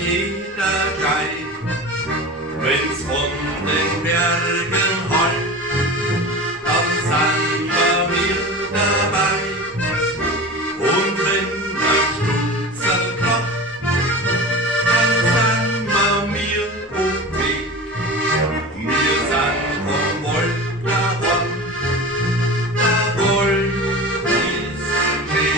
jeder gleich, wenn's von den Bergen hallt, dann sind wir dabei. Und wenn der Stutzel kracht, dann sind wir auf Weg. Wir sind vom Wolterhorn, der Wold ist schön.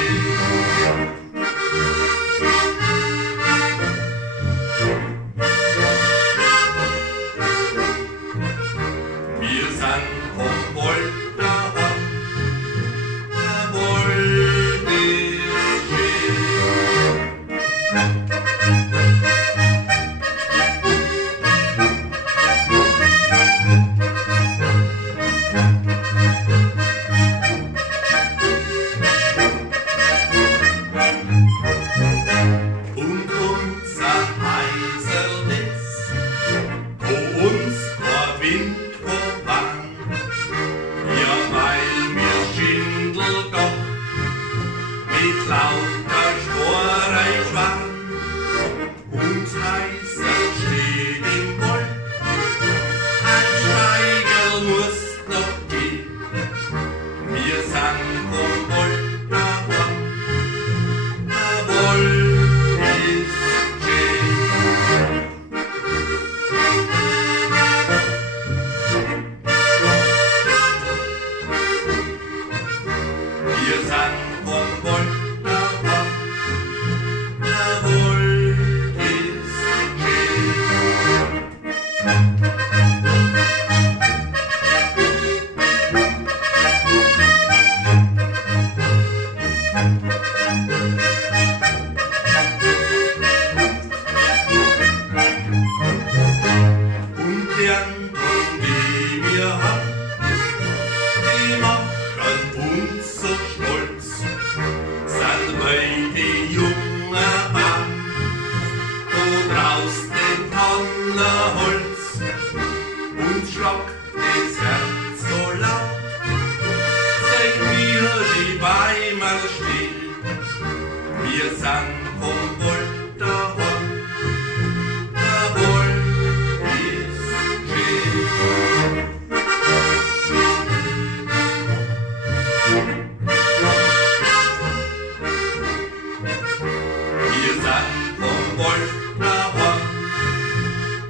Wir sind vom Wolterhorn, der Wold ist schön. Und unser Eiselnetz, wo uns kein Wind voran, ja, weil wir Schindel doch mit lauter Schworei schwan. Uns Eisel steht im Wald, ein Schweigel muss noch gehen. Wir sind vom Wolterhorn, der Wold ist schön. Wir sind vom Wolterhorn, der Wold ist und die anderen, die wir haben, die machen uns so stolz, sind wir die junge Bahn, du brauchst den Tannenholz und schlagt das Herz so laut, sehen wir die Weimar still. Wir sind vom Wolterhorn, der Wold ist schön. Wir sind vom Wolterhorn,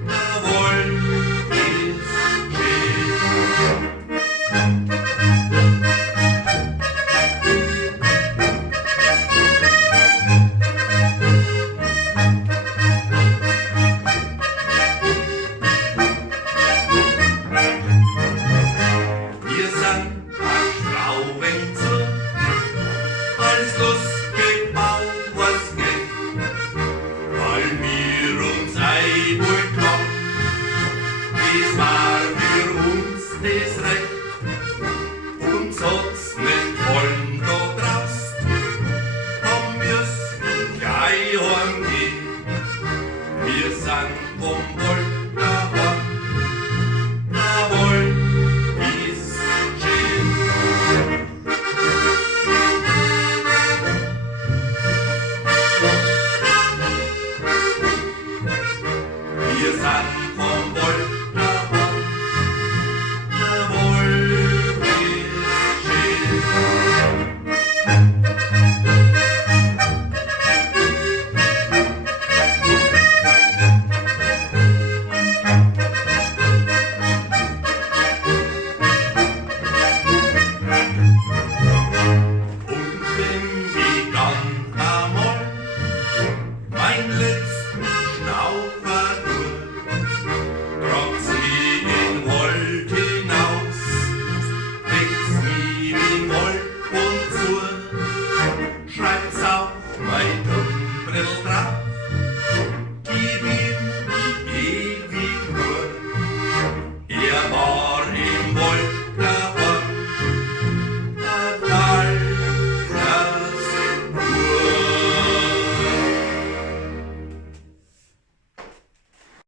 der Wold ist schön. Wir sind ein Strauben zu, als lustig Bauers geht, weil wir uns einholt haben, das war für uns das Recht. Uns hat's nicht wollen da draußen, haben wir's gleich heimgehen. Wir sind vom